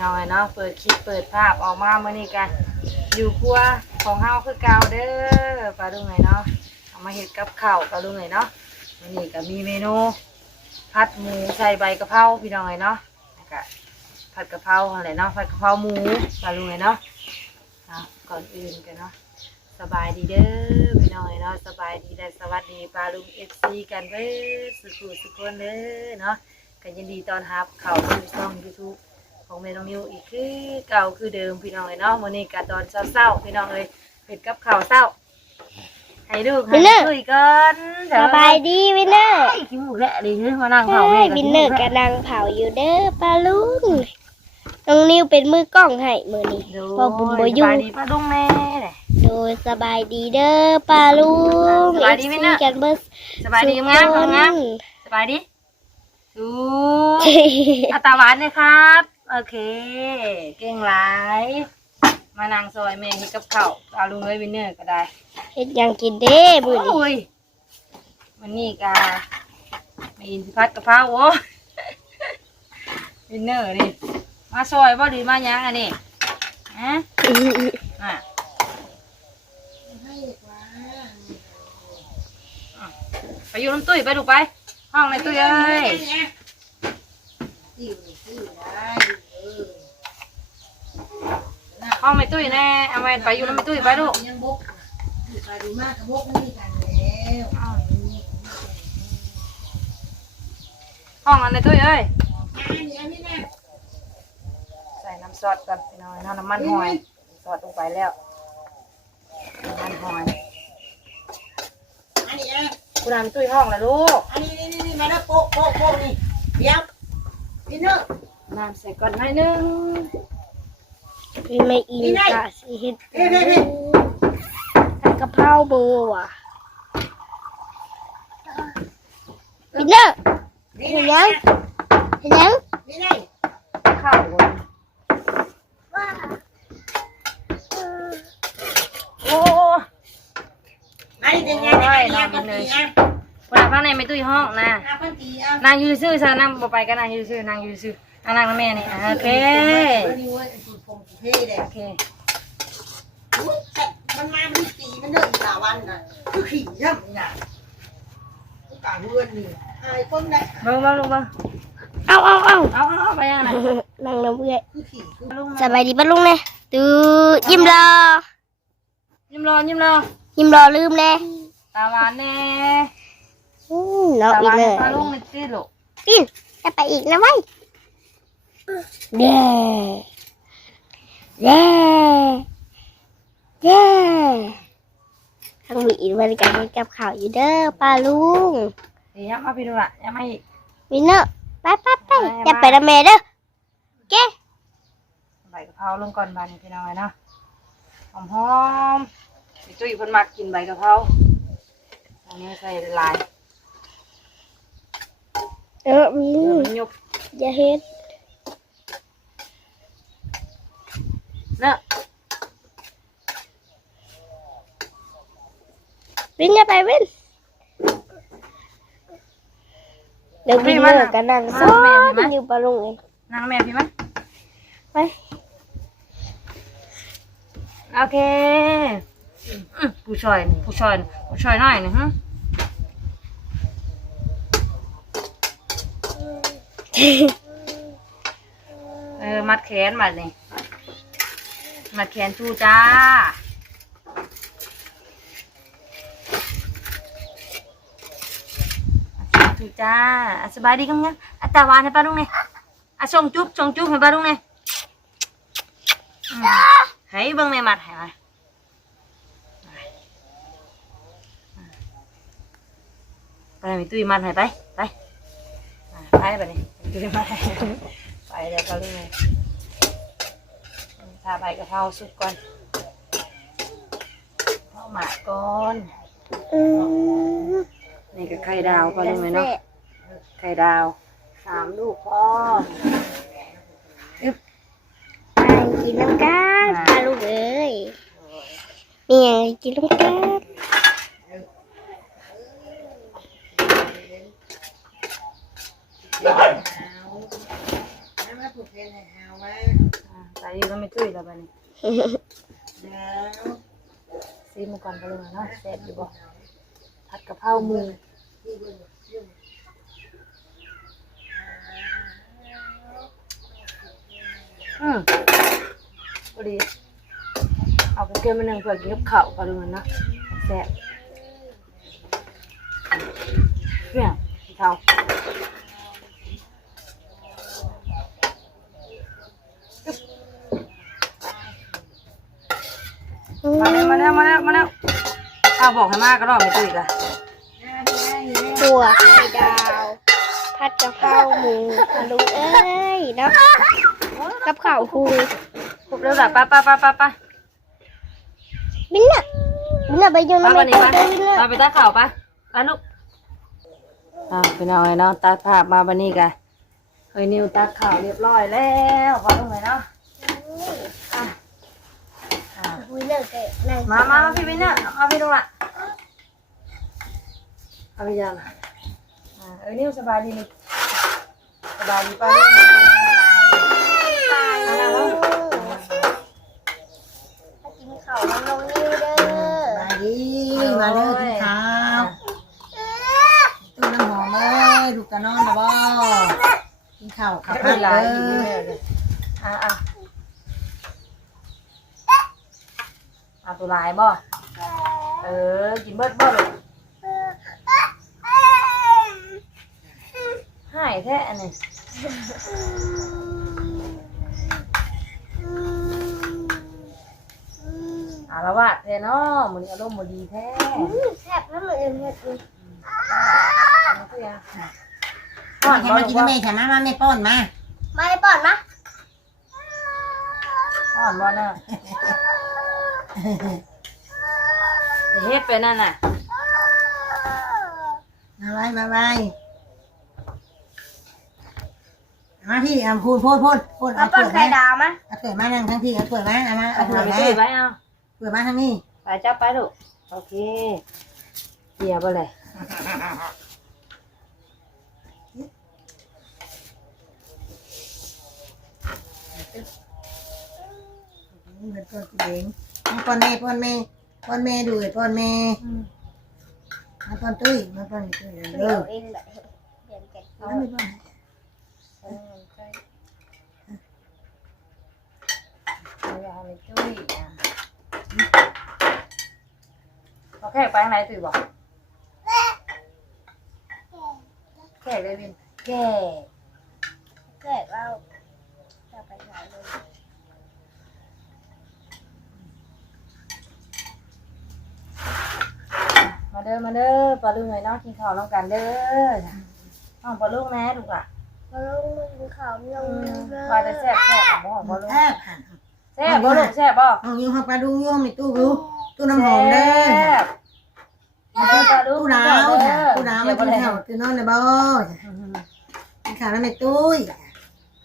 น้องเนาะเปิดคลิปเปิดภาพออกมาเมื่อนี้กัน อยู่ครัวของเฮาคือเก่าเด้อปลาดุงไงเนาะเอามาเฮ็ดกับข้าวปลาดุงไงเนาะมื่อนี้ก็มีเมนูผัดหมูใส่ใบกะเพราพี่น้องไงเนาะก็ผัดกะเพราอะไรเนาะผัดกะเพราหมูปลาดุงไงเนาะก่อนอื่นกันเนาะสบายดีเด้อพี่น้องไงเนาะสบายดีและสวัสดีปลาลุงเอฟซีกันเด้อสุขุสุขคนเด้อเนาะก็ยินดีตอนรับเข้าสู่ช่องยูทูบ ของเมน้องนิวอีกคือเก่าคือเดิมพี่น้องเลยเนาะวันนี้ก็ตอนเศร้าๆพี่น้องเลยเผ็ดกับข้าวเศร้าให้ดูให้วินเนอร์คุยกันสบายดีวินเนอร์ไอ้ขี้หมูกแหละดิมานั่งใช่เผาแม่วินเนอร์กำลังเผาอยู่เด้อปลาลุงน้องนิวเป็นมือกล้องให้มือนี้ดูพอบุญบ่สอยู่บายดีป้าดุงแม่เลยโดยสบายดีเด้อปลาลุงสบายดีวินเนอร์กันเบิร์สบายดีงามงามสบายดีดูอัตาหวานเลยครับ โอเค เก่งหลาย มานั่งซอยแม่เฮ็ดกับข้าวเอาลุงเลยวินเนอร์ก็ได้เฮ็ดหยังกินเด้มือนี้โอ้ยวันนี้กามีอินทิพัดกะเพราโอ้วินเนอร์นี่มาซอยบ่หรือมาหยังอันนี้ฮะอะอะไปอยู่น้ำตุ้ยไปดูกไป ห้องในตุ้ยเอ้ยห้องในตุ้ ยแน่เอาไปไปอยู่น้ำตุ้ยไปลูกยังบกอยู่ไปดูมากกับบกนี่กันแล้วห้องอันในตุ้ยเอ้ยอันนี้อันนี้นะใส่น้ำซอสก่อนพี่น้อยเอาน้ำมันหอยซอสลงไปแล้วน้ำมันหอยอันนี้อะคุณน้ำตุ้ยห้องแล้วลูกอันนี้นี่นี่นี่มาแล้วโปะโปะโปะนี่เดี๋ยวพี่เนอะน้ำใส่ก่อนหน่อยหนึง ไม่อินกะสิเฮ็ดด้เด้เด้ผัดกะเพราเบว่ะวินเนอร์นี่ยังเห็นยังนี่นะข้าวโอ้อันนี้เป็นไงนะอันนี้พันตีอะเวลาพักในไม่ตุ้ยห้องนะนางยูซื่อซะนั่งบ่ไปก็นางยูซื่อนางยูซื่ออะนั่งแม่นี่โอเค เท่เลยโอเคอุ้ยแต่มันมามันตีมันเดินหลาวันน่ะคือขี่ย่ำนี่น่ะกาเพื่อนนี่อายคนได้เบิ่งเบิ่งลูกเบิ่งเอาเอาเอาเอาเอาเอาไปยังไงนั่งน้ำเบื่อยคือขี่คือลงสบายดีปะลุงเนี่ยดูยิ้มรอ ยิ้มรอยิ้มรอยิ้มรอลืมเลยตาหวานแน่อืมเนาะตาหอีวากนเลยตาลุงนี่ติลูก ปินจะไปอีกนะไว้ยเย้ เย้เย้ทางวีอินบริการกับข่าวอยู่เด้อป้าลุงเดี๋ยวย้ำเอาไปดูละย้ำให้อีกวินเนอร์ไปไปไปไปจะไปละเมเด้อเก้ใบกะเพราลงก่อนบานพี่น้องไงเนาะหอมหอมๆพี่ตุ้ยเพิ่นมักกินใบกะเพราอันนี้ใส่หลายเอออืเดี๋ยวมมันยุบอย่าเฮ็ด เนาะวินอย่าไปวินเดี๋ยววินเนอร์กันนั่งซ้อนอยู่ป้าลุงเองนางแม่พี่มั้ยไปโอเคอืมผู้ชายนี่ผู้ชายนี่ผู้ชายหน่อยหนึงฮะเออมัดแขนมาเลย มัดแขนชูจ้า ถูกจ้าอะสบายดีกันยังอะตาวานให้ป้าลุงเนี่ยอะส่งจุ๊บส่งจุ๊บให้ป้าลุงเนี่ยอืมให้เบิ่งในมัดให้มาไปมีตุ้ยมัดให้ไป ไปอะไปไปนี่ตุ้ยมัดให้ไปเดี๋ยวป้าลุงเนี่ย ทาใบกะเพราสุกก่อนเอาหมากก่อนอืมนี่ก็ไข่ดาวป้าลุงเลยเนาะไข่ดาวสามลูกพออ่ากินน้ำกันปลาลูกเอ้ยมีอย่างให้กินน้ำกันมาผูกเพลให้เอาไว้ อ่าใส่อยู่แล้วไม่ตุ้ยแล้วบัดนี้แล้วซีมาก่อนปลาลุงเนาะแซ่บอยู่บ่ผัดกะเพราหมูที่เบิ่งเรื่องอืมพอดี เอาไปเกลือมาหนึ่งเพื่อกินกับข้าวปลาลุงเนาะแซ่บเนี่ยพี่เขามาแล้วมาแล้วมาแล้วมาแล้วข้าว บอกให้มาก็รอไม่ตุ้ยละหัวไข่ดาว ผัดกะเพราหมูทะลุเอ้ยเนาะกับข้าวคูปุ๊บเร็วละไปไปไปไปไปบินน่ะบินน่ะไปอยู่ไปในวันนี้ตู้ไปเด้อบินน่ะไปไปตาข่าวไปไปลูกอ่าเป็นเอาไงเนาะตัดภาพมาวันนี้กันเฮ้ยนิวตัดข่าวเรียบร้อยแล้วพอตรงไหนเนาะอะอ่าคุยเลิกเลยนั่งมามามาพี่วินเนอร์เอาพี่ดูละ เอาพี่ยังอ่าเอ้ยนิวสบายดีนี่สบายดีป่ะลูกเอาละเนาะมากินข้าวมันลงนิ้วเด้อมาดีมาเด้อกินข้าวตู้น้ำหอมเอ้ยลูกตะนอนนะบ่กินข้าวขับไม่พัเป็ดนไรเลอยู่นี่ยแม่เลยอะอะเอาตัวลายบ่เออกินเบิดบ่ลูกายแท้อันนี้อาละวาดแท้เนาะมันอารมณ์บ่ดีแท้แซ่บแล้วมันเอ็มเฮ็ดอีกอันนี้คือยังมาแค่มากินน้ำแม่ฉันมามาแม่ป้อนมามาได้ป่อนมะอ่อนบ่น่ะจะเฮ็ดไปนั่นน่ะมาไว้มาไว้ มาพี่อะพูดพูดพูดพูดมาเอาป่อเปินดไข่มาดาวมะเอาเปิดมานั่งทั้งที่เอาเปิดมาเอามาเอาเอาเปิดไปมาซื้อไว้เอาเปิดมาทั้งนี้ไปจับไปลูกโอเคเกียร์บ่เลยนี่เป็นตัวกินเองมาป้อนแม่ป้อนแม่ป้อนแม่ดูไอ้ป้อนแม่อืมมาป้อนตุ้ยมาป้อนตุ้ยเดี๋เด้ยอวเองแบบเปลี่ยนเก็บเอาไม่ป้อนเออ ใช่เอาอย่ามันจุ้ยอะเอแขกไปข้างในตื่นบอกแขกเลยวินแขกเกิดเราจะไปไหนเลยมาเด้อมาเด้อปลาลูกหน่อยเนาะกินข้าวน้องกันเด้อน้องปลาลูกแม่ลูกอะ มาลงมือกินข้าวลงนิ้วเด้อว่าแต่แซ่บแซ่บของบ่ปลาลูกแซ่บค่ะแซ่บบ่ลูกแซ่บบ่เอาอยู่ห้องปลาดูอยู่ห้องในตู้รู้ตู้น้ำหอมเด้อแซ่บมาเด้อปลาลูกตู้ดาวค่ะตู้ดาวมากินข้าวกินนอนในบ่กินข้าวแล้วในตู้ย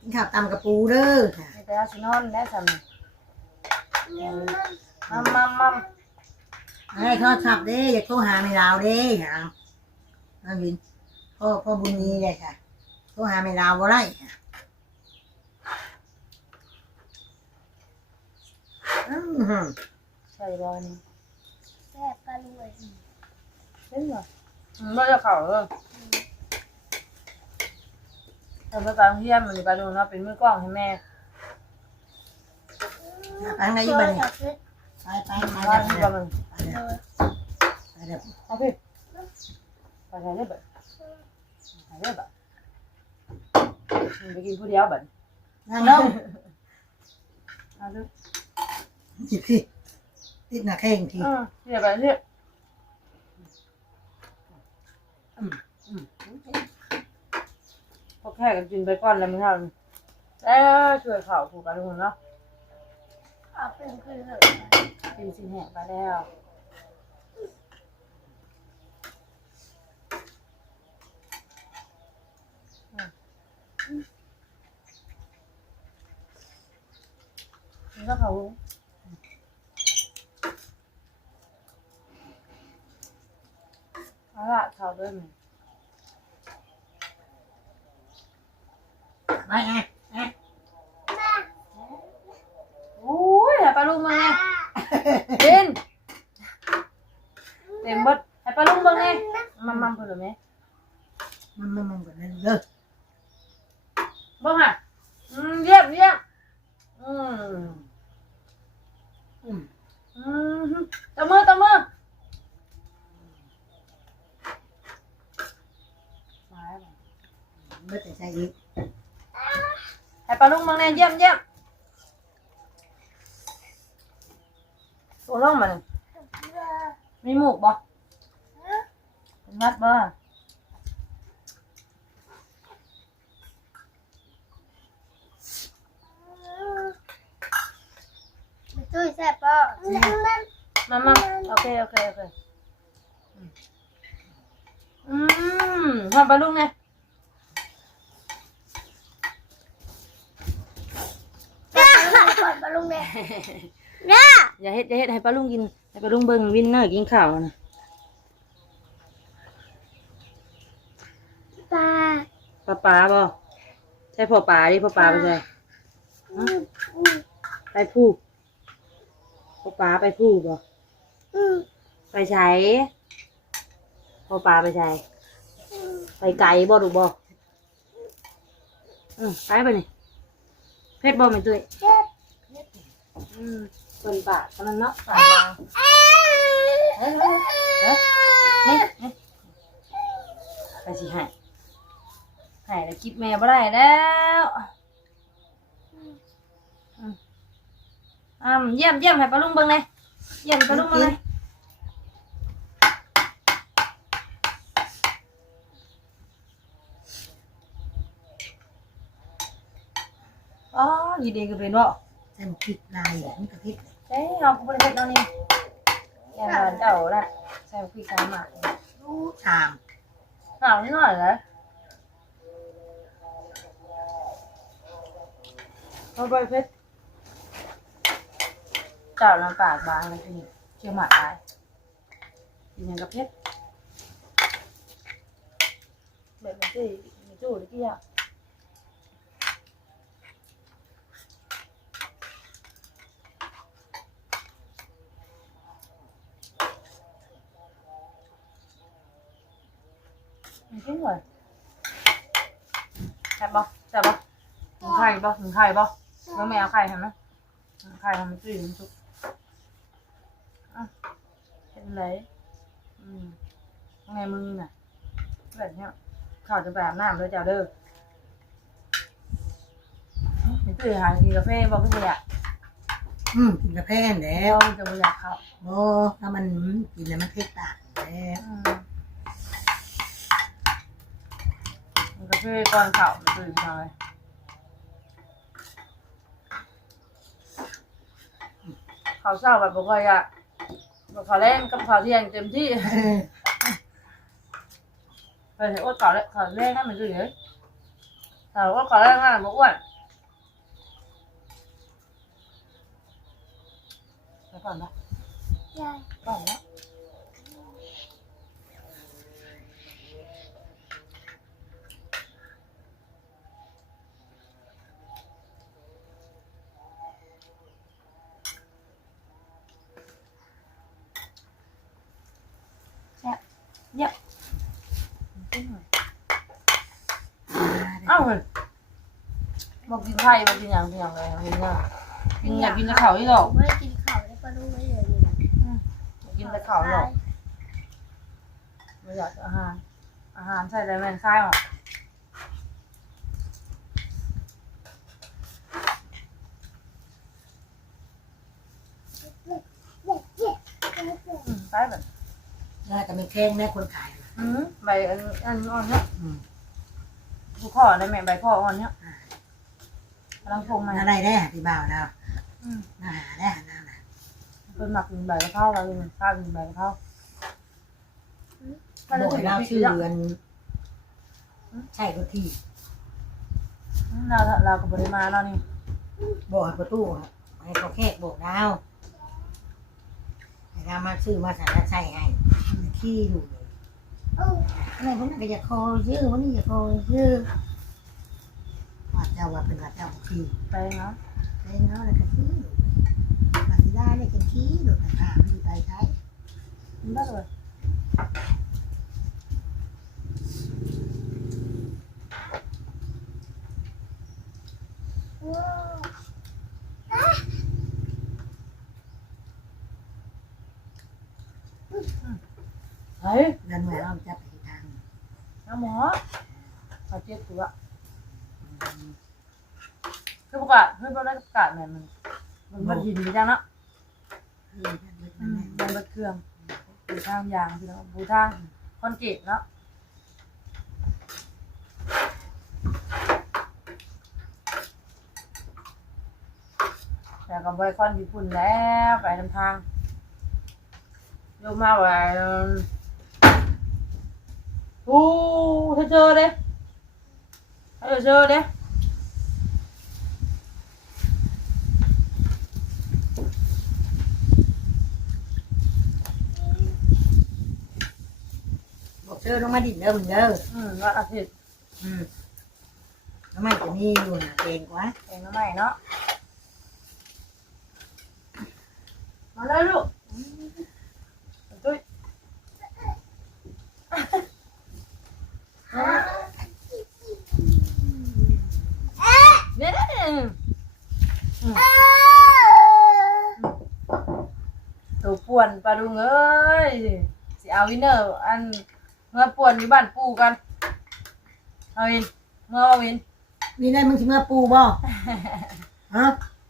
กินข้าวตำกระปูเด้อค่ะมีแต่เอาสินอนแน่สั่นมัมมัมมัมให้ทอดฉับเด้อย่าโทรหาไม่ลาวเด้ค่ะน้าวินพ่อพ่อบุญมีเลยค่ะ โทรหาไม่ลาวบ่ได้ค่ะอื้อหือใส่บ่นี่แซ่บกันเลยเล่นบ่อืมบ่จะเข้าเออแต่ภาษาเฮียนมันนี่ปลาลูกเนาะเป็นมือกล้องให้แม่ไปทางไหนอยู่บ้านนี่ไปไปไปว่าไปที่เดี๋บ่ยวมึงไปเดี๋ยวไปเดี๋ยวเอาพี่ไปไหนได้บ่ไปได้บ่มึง ไปกินผู้เดียวบ่นั่งลงเอาลูกนี่พี่ติดหน้าแข้งทีอืมเรียบไปเรียบอืมอืมพอแค่กันกินไปก่อนแล้วมึงทำเอ้ยช่วยเขาถูกกันทุกคนเนาะเอาเป็นคือเหอะกินสิแหกไปแล้ว ถ้าเขาเอาละเขาด้วยไหมไม่ไงอะ มันก็นั่นเด้อ บ่ฮะอืมเยี่ยมเยี่ยมอืม อืม อืมตะมือตะมือมาแล้ว ไม่แต่ใช่อีก ให้ปลาลุงมึง เนี่ยเยี่ยมเยี่ยมตัวลงมาเลยมีหมูกบ่เป็นวัดบ่ไปตุ้ยแซ่บป่ะมามาโอเค โอเค โอเค อืมให้ปลาลุงเนี่ย ก่อนมาลุงเนี่ยเนี่ยอย่าเฮ็ดอย่าเฮ็ดให้ปลาลุงกินให้ปลาลุงเบิ่งวินเนอร์กินข้าวนะปลาปลาปลาบ่ใช่พ่อปลาดิพ่อปลาไปใช่ไปผู้พ่อปลาไปผู้บ่อืมไปใช้พ่อปลาไปใช้ไปไกลบ่ถูกบ่อืมไปไปนี่เพชรบ่แม่ตุ้ย อืมเปิ้นปากกันเนาะปากบางเฮ้ยเฮ้ยเฮ้ยเฮ้ยเฮ้ยไปสิห้ให้แล้วคิดแม่บ่ได้แล้วอืมอ่าเยี่ยมเยี่ยมให้ปลาลุงเบิ่งเลยเยี่ยมปลาลุงเบิ่งเลยอ๋อดีเดก็เป็นว่า ใส่หมกพริกลายอะมันกะพริกเอ้ยเอาก็ไม่ได้เฮ็ดเนนี่อย่าเจ้าละใส่พริกใส่หมากรู้ชามหาวนิดหน่อยเหรอเอาไปเพชรเจ้าน้ำปากบางเลยพี่เชื่อหมากได้กินอย่างกับเพชรแบบมันสิมีจู่หรือกี่อย่าง จริงเหรอแซ่บบ่แซ่บบ่ถึงไข่บ่ถึงไข่บ่แล้วไม่เอาไข่เห็นไหมถึงไข่ทำมันจุ้ยมันจุกอะเห็นเลยอืมยังไงมึงน่ะแบบเนี้ยข่าวจะไปอาบน้ำด้วยเจ้าเด้อมันจุ้ยหากินกาแฟบ่พี่เนี่ยอืมกินกาแฟแล้แล้ววจะไม่อยากเข้า โอ้ถ้ามันกินแล้วมันเผ็ดปากแล้ว อืมมัน กาแฟก่อนเข้ามันจุ้ยหน่อยข้าวเช้าแบบบ่ค่อยอะแบบข้าวแรงกับข้าวเที่ยงเต็มที่เออไปเห็นอ้วนข้าวแรงข้าวแรงนั่นมันจุ้ยเลยแต่ว่าข้าวแรงนั่นมันอ้วนไปก่อนนะยายก่อนนะแซ่บเยี่ยมเอ้าเฮ้ยบอ กกินไข่บอกกินอย่างกินอย่างไรกินเนี่ยกินอยากกินแต่ข้าวที่ดอกไม่ได้กินข้าวแล้วปลาลุงไม่เหลืออยู่นะอยากกินแต่ข้าวดอกไม่อยากอาหาร อาหารใส่แต่แมงไส้หรอกอืมไปแบบน่าจะไม่แข้งแน่คนขายอืมใบอันอันอ่อนเนี้ยอืม ผู้พ่อได้ไหมใบพ่ออ่อนเนี้ย กำลังพงมาอะไรได้พี่บ่าวแล้วอืมน่าหาได้หาหน้าน่ะเป็นหมักกินใบกะเพราเราเป็นข้าวกินใบกะเพราบอกให้เราชื่อเรือนใช่ก็ที่เราเรากับบริมาเรานี่บอกให้ประตูครับให้เขาแค่บอกดาวให้ดาวมาชื่อมาสารใช่ให้ขี้อยู่เลยโอ้อะไรพวกนั้นก็จะคอชื่อวันนี้จะคอชื่อว่า เจ้าว่เป็นว่าเจ้าขี้ไปเนาะไปเนาะแล้วก็ขี้ลูกมาสิด้าเนี่ยเป็นขี้ลูกแต่ผ่ามีไปใช้มันบ้าเลยเฮ้ยเดินเหมือนเราจะไปทางน้ำหมอเขาเจ็บตัว ประกาศเฮ้ยประกาศเนี่ยมันมันมันหินไปจังเนาะอืมันมแน่มันเบิดเครื่องปูทางยางพี่น้องปูทางคอนกรีตเนาะแต่กับไบคอนญี่ปุ่นแล้วไปนำทางโยมมาว่าโอ้เธอเจอเด้เธอเจอเด้ บอกเธอต้องมาดินเด้อมึงเด้ออืมวันอาทิตย์อืมแล้วมันจะมีอยู่นะเองกว่าเองก็ไม่เนาะมาเลยลูกตุ้ยเนี่ยตัวป่วนปลาดุงเอ้ยสิเอาวินเนอร์อัน เมื่อป่วนอยู่บ้านปู่กันเอาวินเมื่อว่าวินมีได้มึงสิเมื่อปูบ่ฮะ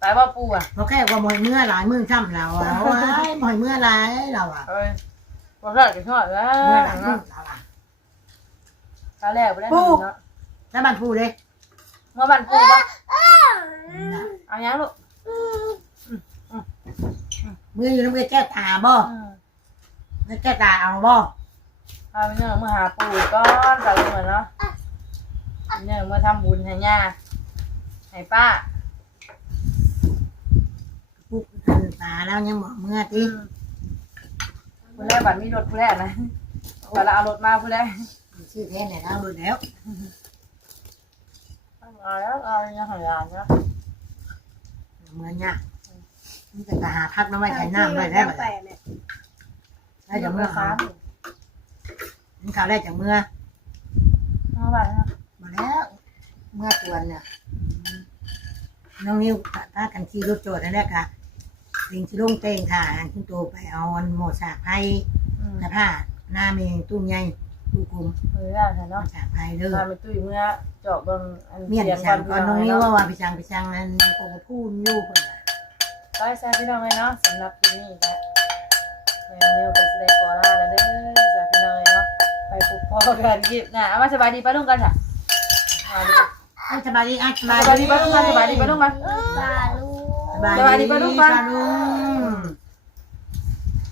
ไปว่าปู่อะเพราะแค่ว่าหมอยเมื่อหลายมึงช่ำเราอะเอาไว้หมอยเมื่อหลายเราอะเอ้ยบอกได้กันทอดแล้วเมื่อหลายมึงเราอะตาแรกไปได้ปู่ เนาะแล้วมันพูดเลยเมื่อวันปู่ปะเอายังลูกมืออยู่น้ำเกลือแก้วตาบ่อืมเกลือแก้วตาเอาบ่ เอาไปเนื่องเมื่อหาปู่ก้อนกับลุงเหมือนเนาะเนื่องเมื่อทำบุญให้ย่าให้ป้าปุ๊บทันตาแล้วยังบอกเมื่ออืที่มผู้แรกบัตรมีรถผู้แรกนะบัตรเราเอารถมาผู้แรกชื่อแท้ไหนเราดูแล้วเอาแล้วเอาอย่างหอยานเนาะเมื่อเนี่ยมันจะตาหาพักน้ำไว้ใช้น้ำไว้ได้บ่ได้ได้จากเมื่อเขา มันเขาได้จากเมื่อเอาไปนะมาแล้ว เมื่อตวนเนี่ยน้องนิ้วพากันขี่รถโจดนั่นแหละค่ะลิงชิลงเต้งค่ะขึ้นตัวไปเอาอันหมดสากไผ่อืมกระผ้าหน้าเมงตุ้มใหญ่ตุ้กลมเฮ้ยได้ใช่หมเนาะดสากไผ่เด้อมาไปตุ้ยเมื่อเจาะเบิ่งอันเมียนเสียงช่างก่ก่ออนนพี่น้องน้นิ้อวงว่าเนาะว่าพี่ช่างพี่ช่างนั้นโอ้โหพูดอยู่คนน่ะ ไปแซ่พี่น้องเลยเนาะสำหรับที่นี่ก็แม่มิวก็สิได้ขอลาแล้วเด้อ ปพบพ่อกันยิบนะเอามาสบายดีป้าลุงกันค่ะสบายดีอะสบายดีอะสสบายดีป้าลุงกันสบายดีป้าลุงกันปลาลูกสบายสบายดีดีปะลูกปปะลาลุง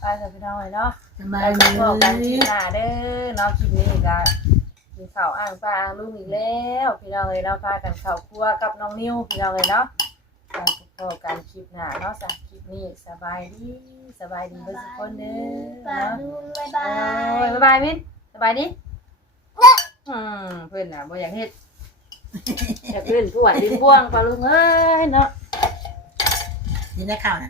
ไปสาพี่น้องเลยเนาะสบาไปยพดีบพ่อกันที่หน้าเด้อเนาะคลิปนี้ก็กินข้าวอ่างปลาอ่างลุงอีกแล้วพี่น้องเลยเนาะพากันเข้าครัวกับน้องนิวพี่น้องเลยเนาะไปพบพ่อกันคลิปหน้าเนาะสำหรับคลิปนี้สบายดีสบายดีเพื่อนทุกคนเด้ปอลาเนาะลูกบ๊ายโอ้บายยบ๊ายบายมินส บายดีอืมเพื่อนน่ะบ่อยากเฮ็ดอยากเล่นผู้หวานดินบ่วงปลาลุงเอ้ยเนาะนี่ได้ข่าวนะ